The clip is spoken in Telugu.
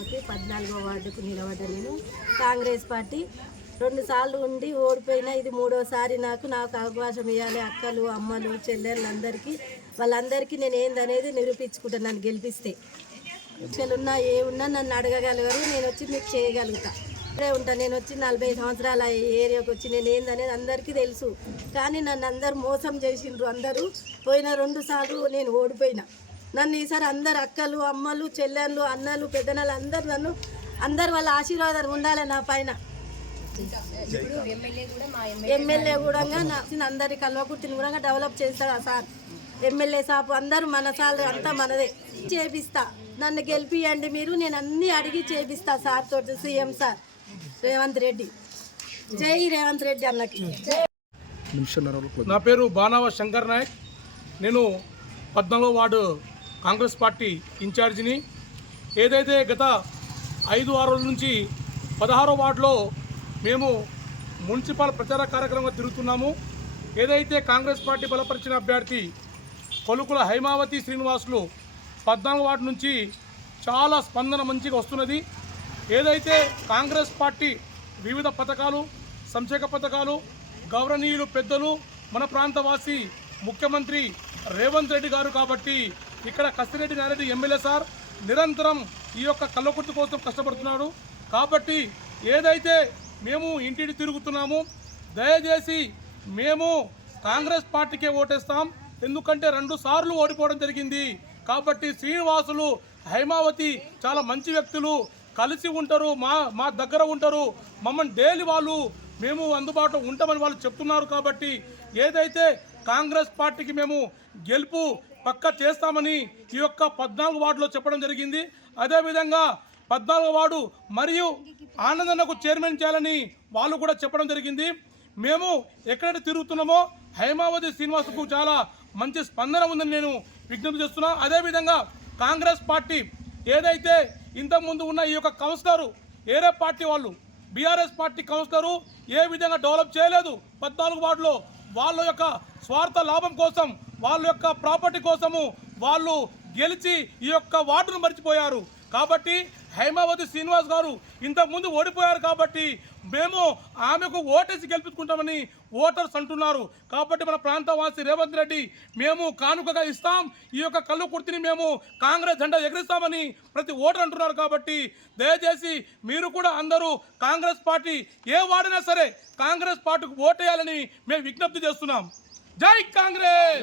అవుతే పద్నాలుగో వార్డుకు నిలబడ్డ నేను. కాంగ్రెస్ పార్టీ రెండు సార్లు ఉండి ఓడిపోయినా ఇది మూడోసారి నాకు నాకు అవకాశం ఇవ్వాలి అక్కలు అమ్మలు చెల్లెళ్ళు అందరికీ వాళ్ళందరికీ నేను ఏందనేది నిరూపించుకుంటాను నన్ను గెలిపిస్తే. ఉన్నా ఏ ఉన్నా నన్ను అడగగలగరు నేను వచ్చి మీకు చేయగలుగుతా. ఇక్కడే ఉంటా నేను వచ్చి నలభై సంవత్సరాల ఏరియాకి వచ్చి నేను ఏందనేది అందరికీ తెలుసు. కానీ నన్ను అందరు మోసం చేసిండ్రు అందరూ. పోయిన రెండు సార్లు నేను ఓడిపోయినా. నన్ను ఈసారి అందరు అక్కలు అమ్మలు చెల్లెళ్ళు అన్నలు పెద్దనలు అందరు నన్ను అందరు వాళ్ళ ఆశీర్వాదం ఉండాలి నా పైన. ఎమ్మెల్యే కూడా నా అందరి కల్వకుర్తిని కూడా డెవలప్ చేస్తాడు ఆ సార్. ఎమ్మెల్యే సాపు అందరూ మన సార్ అంతా మనదే. చేపిస్తా. నన్ను గెలిపియండి మీరు నేను అన్ని అడిగి చేపిస్తా సార్ తోటి సీఎం సార్. రేవంత్ రెడ్డి. జై రేవంత్ రెడ్డి అన్నకి. నా పేరు బానావ శంకర్ నాయక్. నేను పద్నాలుగో వార్డు కాంగ్రెస్ పార్టీ ఇన్ఛార్జిని. ఏదైతే గత ఐదు ఆరు రోజుల నుంచి పదహారో వార్డులో మేము మున్సిపల్ ప్రచార కార్యక్రమంగా తిరుగుతున్నాము. ఏదైతే కాంగ్రెస్ పార్టీ బలపరిచిన అభ్యర్థి కొలుకుల హైమావతి శ్రీనివాసులు పద్నాలుగు వార్డు నుంచి చాలా స్పందన మంచిగా వస్తున్నది. ఏదైతే కాంగ్రెస్ పార్టీ వివిధ పథకాలు సంక్షేమ పథకాలు గౌరవనీయులు పెద్దలు మన ప్రాంతవాసి ముఖ్యమంత్రి రేవంత్ రెడ్డి గారు కాబట్టి ఇక్కడ కసిరెడ్డి నారెడ్డి ఎమ్మెల్యే సార్ నిరంతరం ఈ యొక్క కళ్ళకుర్తి కోసం కష్టపడుతున్నాడు. కాబట్టి ఏదైతే మేము ఇంటిని తిరుగుతున్నాము దయచేసి మేము కాంగ్రెస్ పార్టీకే ఓటేస్తాం. ఎందుకంటే రెండు సార్లు ఓడిపోవడం జరిగింది. కాబట్టి శ్రీనివాసులు హైమావతి చాలా మంచి వ్యక్తులు. కలిసి ఉంటారు మా మా దగ్గర ఉంటారు. మమ్మల్ని డైలీ వాళ్ళు మేము అందుబాటులో ఉంటామని వాళ్ళు చెప్తున్నారు కాబట్టి ఏదైతే కాంగ్రెస్ పార్టీకి మేము గెలుపు పక్క చేస్తామని ఈ యొక్క పద్నాలుగు వార్డులో చెప్పడం జరిగింది. అదేవిధంగా పద్నాలుగు వార్డు మరియు ఆనందన్నకు చైర్మన్ చేయాలని వాళ్ళు కూడా చెప్పడం జరిగింది. మేము ఎక్కడైతే తిరుగుతున్నామో హైమావతి శ్రీనివాసకు చాలా మంచి స్పందన ఉందని నేను విజ్ఞప్తి చేస్తున్నా. అదేవిధంగా కాంగ్రెస్ పార్టీ ఏదైతే ఇంతకుముందు ఉన్న ఈ యొక్క కౌన్సిలరు ఏరే పార్టీ వాళ్ళు బీఆర్ఎస్ పార్టీ కౌన్సిలరు ఏ విధంగా డెవలప్ చేయలేదు పద్నాలుగు వార్డులో వాళ్ళ యొక్క స్వార్థ లాభం కోసం వాళ్ళ యొక్క ప్రాపర్టీ కోసము వాళ్ళు గెలిచి ఈ యొక్క వార్డును మర్చిపోయారు. కాబట్టి హైమావతి శ్రీనివాస్ గారు ఇంతకుముందు ఓడిపోయారు కాబట్టి మేము ఆమెకు ఓటేసి గెలిపించుకుంటామని ఓటర్స్ అంటున్నారు. కాబట్టి మన ప్రాంతవాసి రేవంత్ రెడ్డి మేము కానుకగా ఇస్తాం. ఈ యొక్క కళ్ళు కుర్తిని మేము కాంగ్రెస్ జెండా ఎగిరిస్తామని ప్రతి ఓటర్ అంటున్నారు కాబట్టి దయచేసి మీరు కూడా అందరూ కాంగ్రెస్ పార్టీ ఏ వాడినా సరే కాంగ్రెస్ పార్టీకి ఓటేయాలని మేము విజ్ఞప్తి చేస్తున్నాం. జై కాంగ్రెస్!